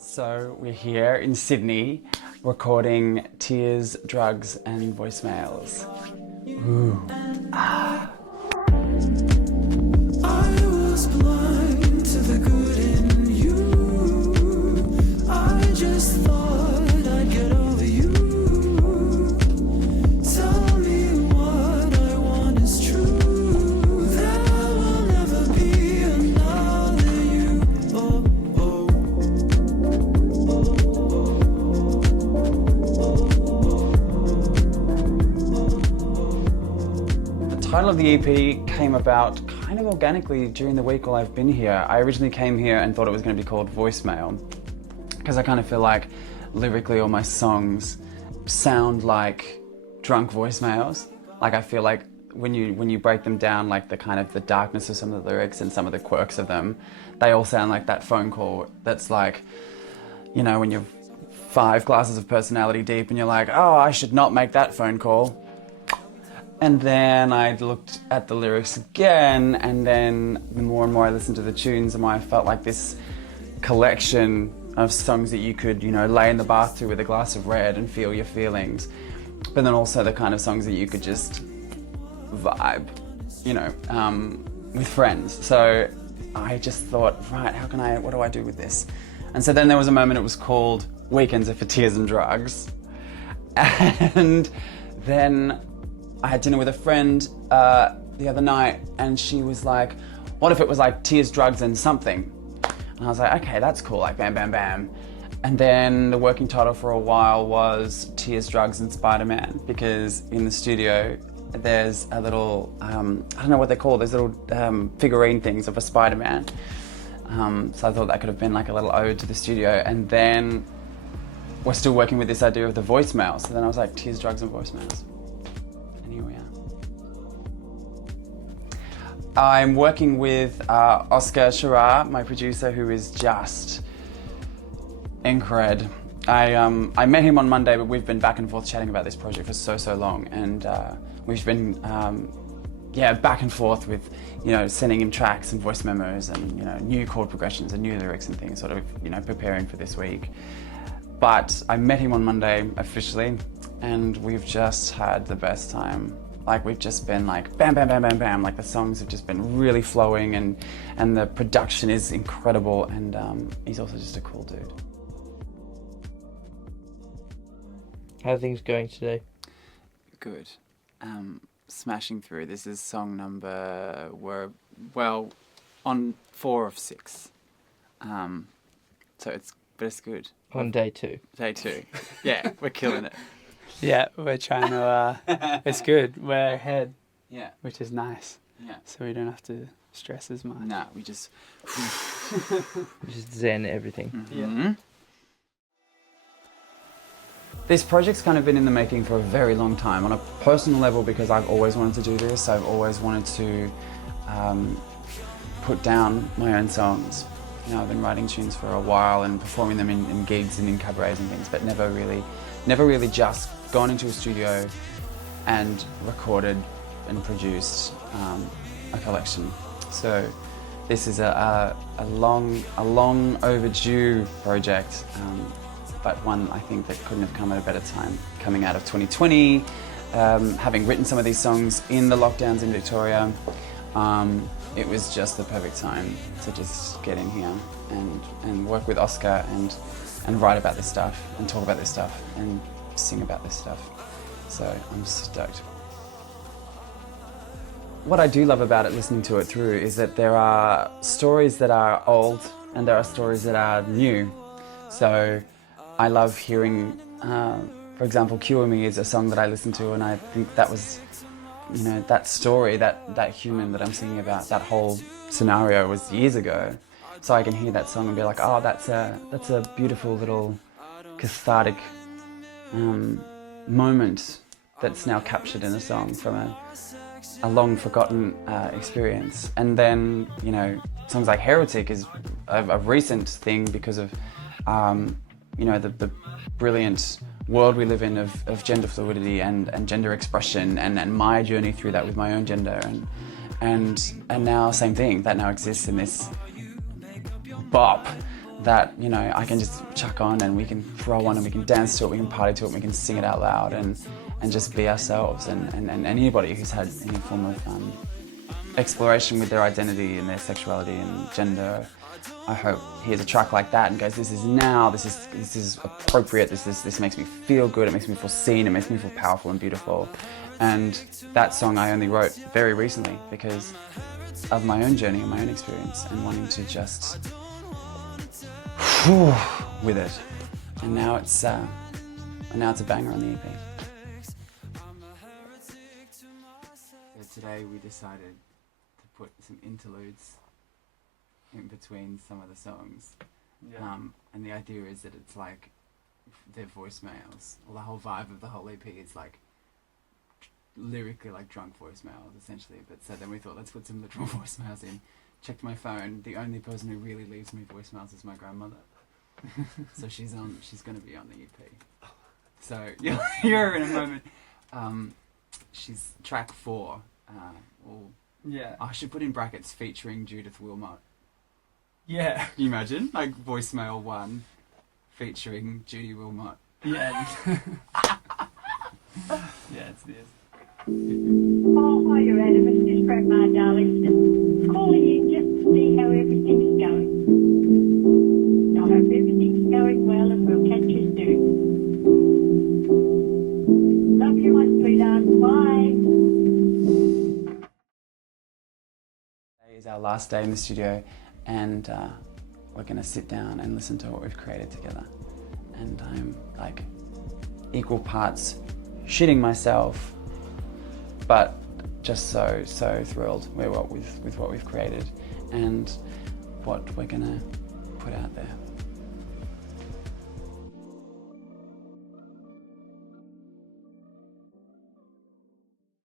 So we're here in Sydney recording Tears, Drugs and Voicemails. Ooh. Ah. I was blind to the good in you. I just thought I'd get over you. Tell me what I want is true. There will never be another you. Oh, oh. The title of the EP came about kind of organically during the week while I've been here. I originally came here and thought it was going to be called Voicemail because I kind of feel like lyrically all my songs sound like drunk voicemails. Like I feel like when you break them down, like the darkness of some of the lyrics and some of the quirks of them, they all sound like that phone call that's like, you know, when you're 5 glasses of personality deep and you're like, oh, I should not make that phone call. And then I looked at the lyrics again, and then the more and more I listened to the tunes, the more I felt like this collection of songs that you could, you know, lay in the bath to with a glass of red and feel your feelings. But then also the kind of songs that you could just vibe, you know, with friends. So I just thought, right, what do I do with this? And so then there was a moment, it was called Weekends Are for Tears and Drugs. And then I had dinner with a friend the other night, and she was like, what if it was like Tears, Drugs and something? And I was like, okay, that's cool, like bam, bam, bam. And then the working title for a while was Tears, Drugs and Spider-Man, because in the studio there's a little, I don't know what they're called, there's little figurine things of a Spider-Man. So I thought that could have been like a little ode to the studio. And then we're still working with this idea of the voicemail. So then I was like, Tears, Drugs and Voicemails. And here we are. I'm working with Oscar Shirar, my producer, who is just incred. I met him on Monday, but we've been back and forth chatting about this project for so long, and we've been back and forth with, you know, sending him tracks and voice memos and, you know, new chord progressions and new lyrics and things, sort of, you know, preparing for this week. But I met him on Monday officially, and we've just had the best time. Like, we've just been like bam, bam, bam, bam, bam. Like, the songs have just been really flowing, and the production is incredible, and he's also just a cool dude. How are things going today? Good. Smashing through. This is song number, on 4 of 6. But it's good. On day 2. Day 2. Yeah, we're killing it. Yeah, we're trying to, it's good, we're ahead, Yeah. which is nice, Yeah. so we don't have to stress as much. Nah, we just... Just zen everything. Mm-hmm. This project's kind of been in the making for a very long time, on a personal level, because I've always wanted to do this. I've always wanted to put down my own songs. You know, I've been writing tunes for a while and performing them in gigs and in cabarets and things, but never really just gone into a studio and recorded and produced a collection. So this is a long overdue project, but one I think that couldn't have come at a better time. Coming out of 2020, having written some of these songs in the lockdowns in Victoria, it was just the perfect time to just get in here and work with Oscar and write about this stuff and talk about this stuff and sing about this stuff. So I'm stoked. What I do love about it, listening to it through, is that there are stories that are old and there are stories that are new. So I love hearing, for example, Cure Me is a song that I listen to, and I think that was, you know, that story, that human that I'm singing about, that whole scenario was years ago. So I can hear that song and be like, oh, that's a beautiful little cathartic moment that's now captured in a song from a long forgotten experience. And then, you know, songs like Heretic is a recent thing because of, you know, the brilliant world we live in of gender fluidity and gender expression and my journey through that with my own gender and now same thing that now exists in this bop that, you know, I can just chuck on and we can throw on and we can dance to it, we can party to it, we can sing it out loud and just be ourselves. And anybody who's had any form of exploration with their identity and their sexuality and gender, I hope hears a track like that and goes, this is now, this is appropriate, this makes me feel good, it makes me feel seen, it makes me feel powerful and beautiful. And that song I only wrote very recently because of my own journey and my own experience and wanting to just with it. And now it's a banger on the EP. So today we decided to put some interludes in between some of the songs. Yeah. And the idea is that it's like their voicemails, or the whole vibe of the whole EP is like lyrically like drunk voicemails essentially. But so then we thought, let's put some literal voicemails in. Checked my phone, the only person who really leaves me voicemails is my grandmother. So she's going to be on the EP. So you'll hear her in a moment. She's track 4. Yeah. I should put in brackets featuring Judith Wilmot. Yeah. Can you imagine? Like voicemail 1 featuring Judy Wilmot. Yeah. Yeah, it's this. Oh, hi, you're Adam. It's just Grandma, darling. Just calling you just to see how everything's going. I hope everything's going well and we'll catch you soon. Love you, my sweetheart. Bye. Today is our last day in the studio, and we're going to sit down and listen to what we've created together. And I'm like equal parts shitting myself, but just so thrilled with what we've created and what we're gonna put out there.